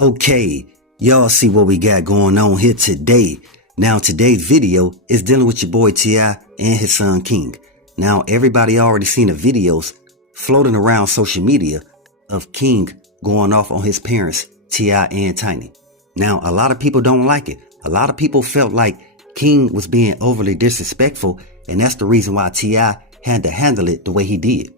Okay, y'all see what we got going on here today. Now today's video is dealing with your boy T.I. and his son King. Now everybody already seen the videos floating around social media of King going off on his parents, T.I. and Tiny. Now a lot of people don't like it. A lot of people felt like King was being overly disrespectful, and that's the reason why T.I. had to handle it the way he did.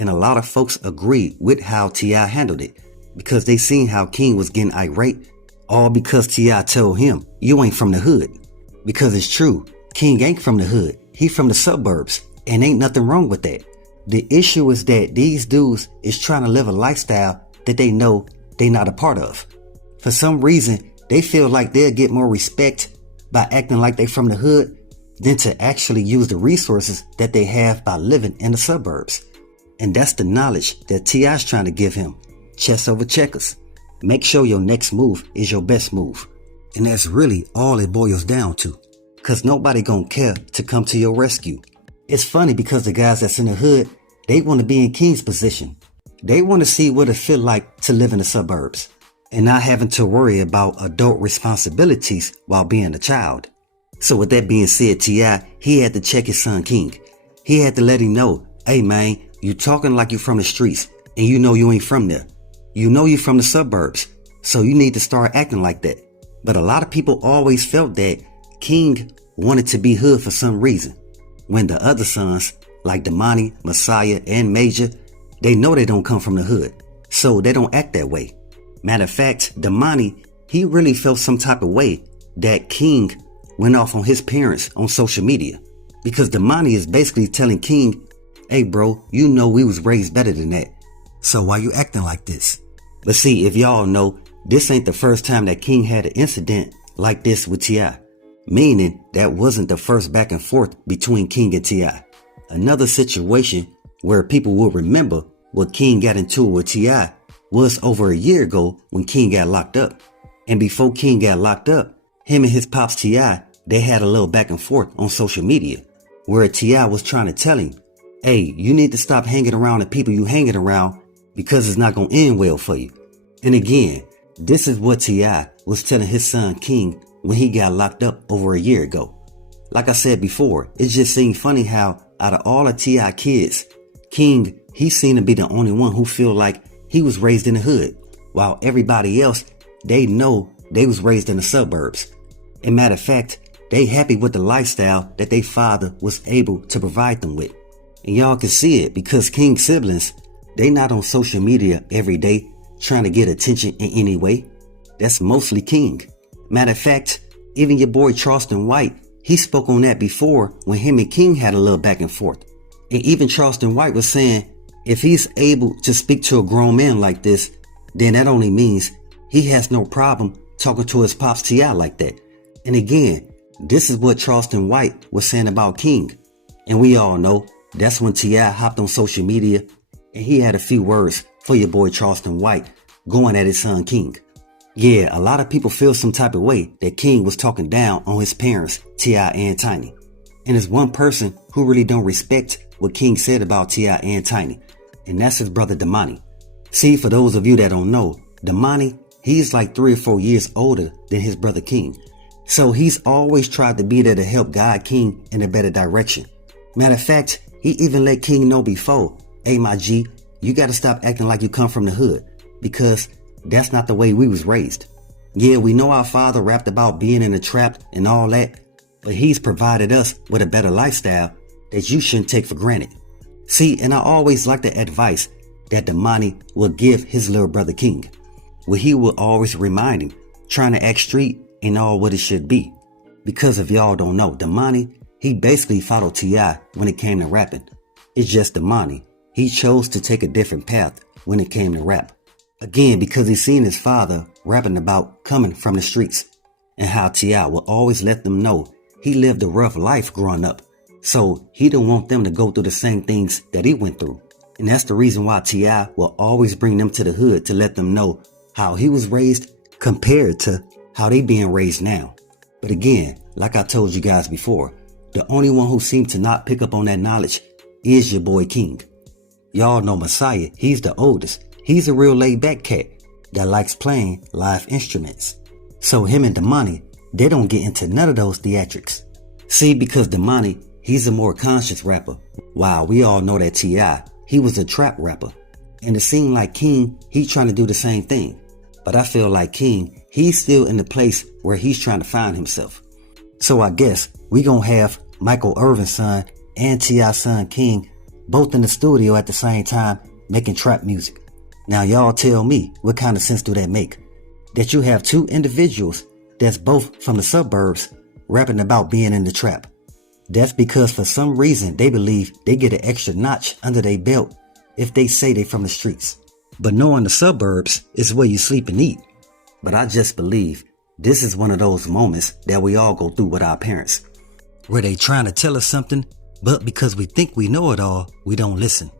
And a lot of folks agree with how T.I. handled it, because they seen how King was getting irate, all because T.I. told him, you ain't from the hood. Because it's true, King ain't from the hood, he from the suburbs, and ain't nothing wrong with that. The issue is that these dudes is trying to live a lifestyle that they know they not a part of. For some reason, they feel like they'll get more respect by acting like they from the hood than to actually use the resources that they have by living in the suburbs. And that's the knowledge that T.I.'s trying to give him. Chess over checkers. Make sure your next move is your best move. And that's really all it boils down to. Cause nobody gonna care to come to your rescue. It's funny because the guys that's in the hood, they want to be in King's position. They want to see what it feel like to live in the suburbs and not having to worry about adult responsibilities while being a child. So with that being said, T.I., he had to check his son King. He had to let him know, hey man, you talking like you from the streets and you know you ain't from there. You know you from the suburbs, so you need to start acting like that. But a lot of people always felt that King wanted to be hood for some reason, when the other sons, like Domani, Messiah, and Major, they know they don't come from the hood, so they don't act that way. Matter of fact, Domani, he really felt some type of way that King went off on his parents on social media, because Domani is basically telling King, hey bro, you know we was raised better than that, so why you acting like this? But see, if y'all know, this ain't the first time that King had an incident like this with T.I. Meaning that wasn't the first back and forth between King and T.I. Another situation where people will remember what King got into with T.I. was over a year ago when King got locked up. And before King got locked up, him and his pops T.I., they had a little back and forth on social media where T.I. was trying to tell him, hey, you need to stop hanging around the people you hanging around because it's not going to end well for you. And again, this is what T.I. was telling his son King when he got locked up over a year ago. Like I said before, it just seemed funny how out of all the T.I. kids, King, he seemed to be the only one who feel like he was raised in the hood, while everybody else, they know they was raised in the suburbs. And matter of fact, they happy with the lifestyle that their father was able to provide them with. And y'all can see it because King's siblings, they not on social media every day trying to get attention in any way. That's mostly King. Matter of fact, even your boy Charleston White, he spoke on that before when him and King had a little back and forth. And even Charleston White was saying, if he's able to speak to a grown man like this, then that only means he has no problem talking to his pops T.I. like that. And again, this is what Charleston White was saying about King. And we all know that's when T.I. hopped on social media and he had a few words for your boy Charleston White going at his son King. Yeah, a lot of people feel some type of way that King was talking down on his parents, T.I. and Tiny. And there's one person who really don't respect what King said about T.I. and Tiny, and that's his brother Domani. See, for those of you that don't know, Domani, he's like 3 or 4 years older than his brother King. So he's always tried to be there to help guide King in a better direction. Matter of fact, he even let King know before, hey my G, you gotta stop acting like you come from the hood, because that's not the way we was raised. Yeah, we know our father rapped about being in a trap and all that, but he's provided us with a better lifestyle that you shouldn't take for granted. See, and I always like the advice that Domani will give his little brother King, where he will always remind him, trying to act street ain't all what it should be. Because if y'all don't know, Domani, he basically followed T.I. when it came to rapping. It's just Domani. He chose to take a different path when it came to rap. Again, because he seen his father rapping about coming from the streets and how T.I. will always let them know he lived a rough life growing up. So he didn't want them to go through the same things that he went through. And that's the reason why T.I. will always bring them to the hood to let them know how he was raised compared to how they being raised now. But again, like I told you guys before, the only one who seemed to not pick up on that knowledge is your boy King. Y'all know Messiah, he's the oldest. He's a real laid back cat. that likes playing live instruments. So him and Domani, they don't get into none of those theatrics. See, because Domani, he's a more conscious rapper, while we all know that T.I., he was a trap rapper. And it seemed like King, he's trying to do the same thing. But I feel like King, he's still in the place where he's trying to find himself. So I guess we gonna have Michael Irvin's son and T.I.'s son King both in the studio at the same time making trap music. Now y'all tell me, what kind of sense do that make? That you have two individuals that's both from the suburbs rapping about being in the trap. That's because for some reason they believe they get an extra notch under their belt if they say they from the streets. But knowing the suburbs is where you sleep and eat. But I just believe this is one of those moments that we all go through with our parents, where they trying to tell us something, but because we think we know it all, we don't listen.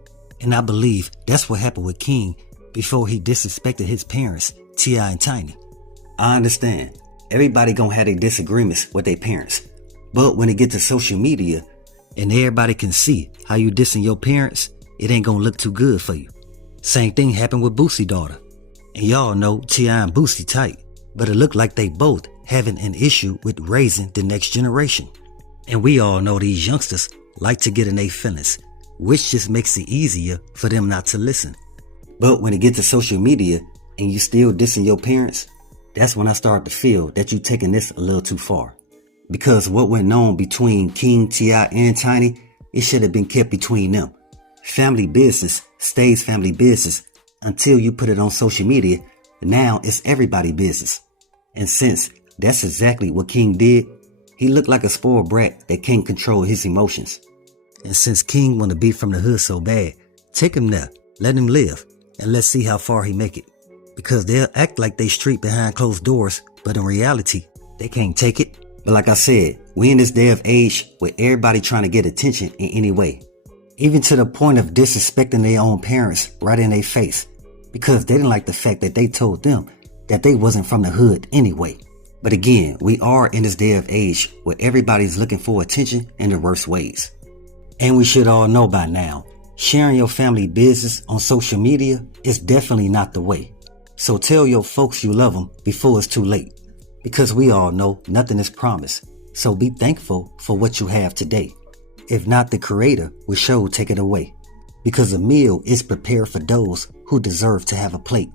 And I believe that's what happened with King before he disrespected his parents, T.I. and Tiny. I understand. Everybody gonna have their disagreements with their parents. But when it gets to social media and everybody can see how you dissing your parents, it ain't gonna look too good for you. Same thing happened with Boosie daughter. And y'all know T.I. and Boosie tight, but it looked like they both having an issue with raising the next generation. And we all know these youngsters like to get in their feelings, which just makes it easier for them not to listen. But when it gets to social media and you still dissing your parents, that's when I start to feel that you taking this a little too far. Because what went on between King, T.I. and Tiny, it should have been kept between them. Family business stays family business until you put it on social media. Now it's everybody's business. And since that's exactly what King did, he looked like a spoiled brat that can't control his emotions. And since King want to be from the hood so bad, take him there, let him live, and let's see how far he make it. Because they'll act like they street behind closed doors, but in reality, they can't take it. But like I said, we in this day of age where everybody trying to get attention in any way. Even to the point of disrespecting their own parents right in their face. Because they didn't like the fact that they told them that they wasn't from the hood anyway. But again, we are in this day of age where everybody's looking for attention in the worst ways. And we should all know by now, sharing your family business on social media is definitely not the way. So tell your folks you love them before it's too late. Because we all know nothing is promised. So be thankful for what you have today. If not, the Creator will sure take it away. Because a meal is prepared for those who deserve to have a plate.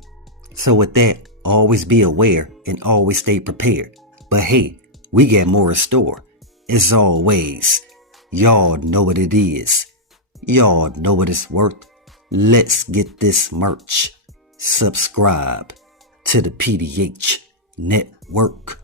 So with that, always be aware and always stay prepared. But hey, we got more in store. As always, y'all know what it is. Y'all know what it's worth. Let's get this merch. Subscribe to the PDH Network.